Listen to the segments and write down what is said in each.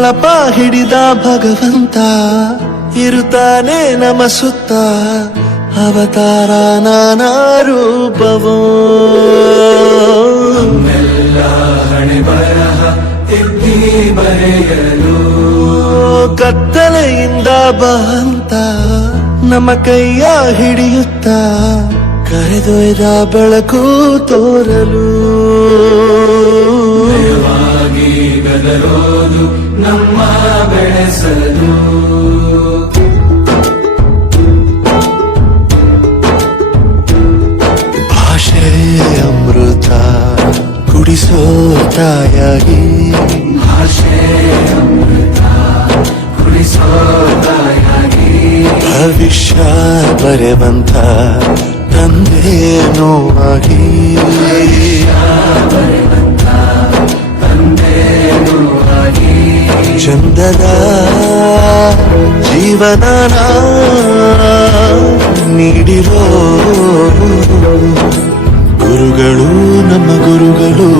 ಬಳಪ ಹಿಡಿದ ಭಗವಂತ ಇರುತ್ತಾನೆ ನಮ ಸುತ್ತ ಅವತಾರ ನಾನಾ ರೂಪವೋ ಹಣೆ ಬರಹ ತಿದ್ದಿ ಬರೆಯಲು ಕತ್ತಲೆಯಿಂದ ಬಂತ ನಮ್ಮ ಕೈಯ ಹಿಡಿಯುತ್ತ ಕರೆದೊಯ್ದ ಬೆಳಕು ತೋರಲು ಭಯವಾಗಿ ಗದರೋದು ನಮ್ಮ ಬೆಳೆಸಲು ಭಾಷೆ ಅಮೃತ ಕುಡಿಸೋ ತಾಯಾಗಿ ಭಾಷೆ ಅಮೃತ ಕುಡಿಸೋ ತಾಯಾಗಿ ಭವಿಷ್ಯ ಬರೆವಂತ ತಂದೆ ನೋವಾಗಿ ಚಂದದ ಜೀವನ ನೀಡಿರೋ ಗುರುಗಳು ನಮ್ಮ ಗುರುಗಳು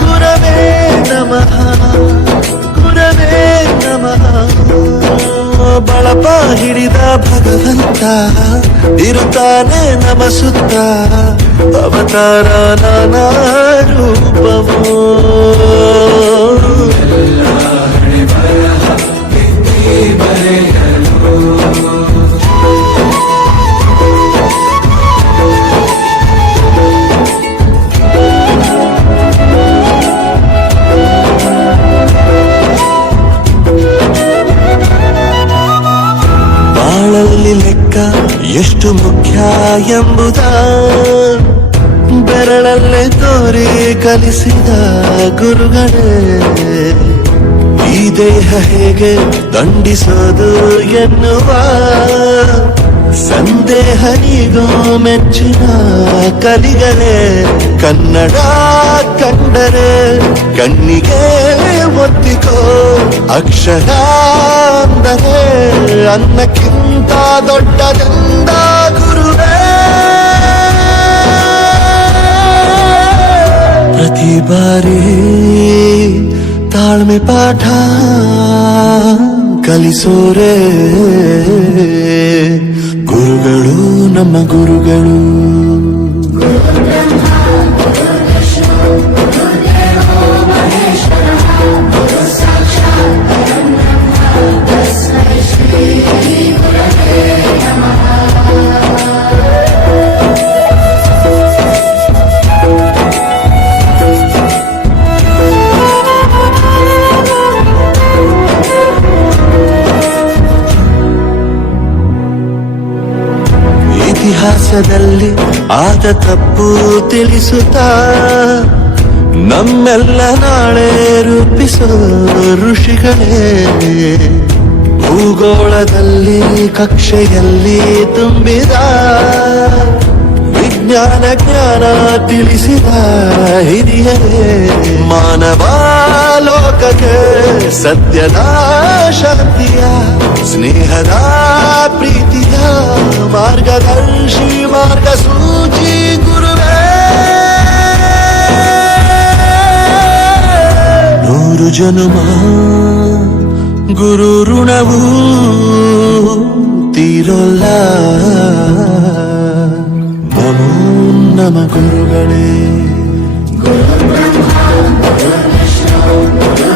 ಗುರವೇ ನಮಃ ಗುರವೇ ನಮಃ ಬಳಪ ಹಿಡಿದ ಭಗವಂತ ಇರುತ್ತಾನೆ ನಮ ಸುತ್ತ ಅವತಾರ ನಾನಾ ರೂಪವೋ ಹಣೆ ಬರಹ ತಿದ್ದಿ ಬರೆಯಲು ಬಾಳಲ್ಲಿ ಲೆಕ್ಕ ಎಷ್ಟು ಮುಖ್ಯ ಎಂಬುದ ಬೆರಳಲ್ಲೇ ತೋರಿ ಕಲಿಸಿದ ಗುರುಗಳೇ ಈ ದೇಹ ಹೇಗೆ ದಂಡಿಸೋದು ಎನ್ನುವ ಸಂದೇಹ ನೀಗೋ ಮೆಚ್ಚಿನ ಕಲಿಗಳೇ ಕನ್ನಡ ಕಂಡರೆ ಕಣ್ಣಿಗೆ ಒತ್ತಿಕೋ ಅಕ್ಷರ ಅಂದರೆ ಅನ್ನಕ್ಕಿಂತ ದೊಡ್ಡದೆಂದ ಗುರುವೇ ಪ್ರತಿ ಬಾರಿ ತಾಳ್ಮೆ ಪಾಠ ಕಲಿಸೋರೆ ಗುರುಗಳು ನಮ್ಮ ಗುರುಗಳು ಇತಿಹಾಸದಲ್ಲಿ ಆದ ತಪ್ಪು ತಿಳಿಸುತ್ತಾ ನಮ್ಮೆಲ್ಲ ನಾಳೆ ರೂಪಿಸೋ ಋಷಿಗಳೇ ಭೂಗೋಳದಲ್ಲಿ ಕಕ್ಷೆಯಲ್ಲಿ ತುಂಬಿದ ವಿಜ್ಞಾನ ಜ್ಞಾನ ತಿಳಿಸಿದ ಹಿರಿಯರೇ ಮಾನವ ಲೋಕಕ್ಕೆ ಸತ್ಯದ ಶಾಂತಿಯ ಸ್ನೇಹದ ಪ್ರೀತಿಯ ಮಾರ್ಗದರ್ಶಿ ಮಾರ್ಗಸೂಚಿ ಗುರುವೇ ನೂರು ಜನುಮ ಗುರು ಋಣವು ತೀರೋಲ್ಲ ನಮೋ ನಮ ಗುರುಗಳೇ ಗುರು ಬ್ರಹ್ಮ ಗುರು ವಿಷ್ಣು ಗುರು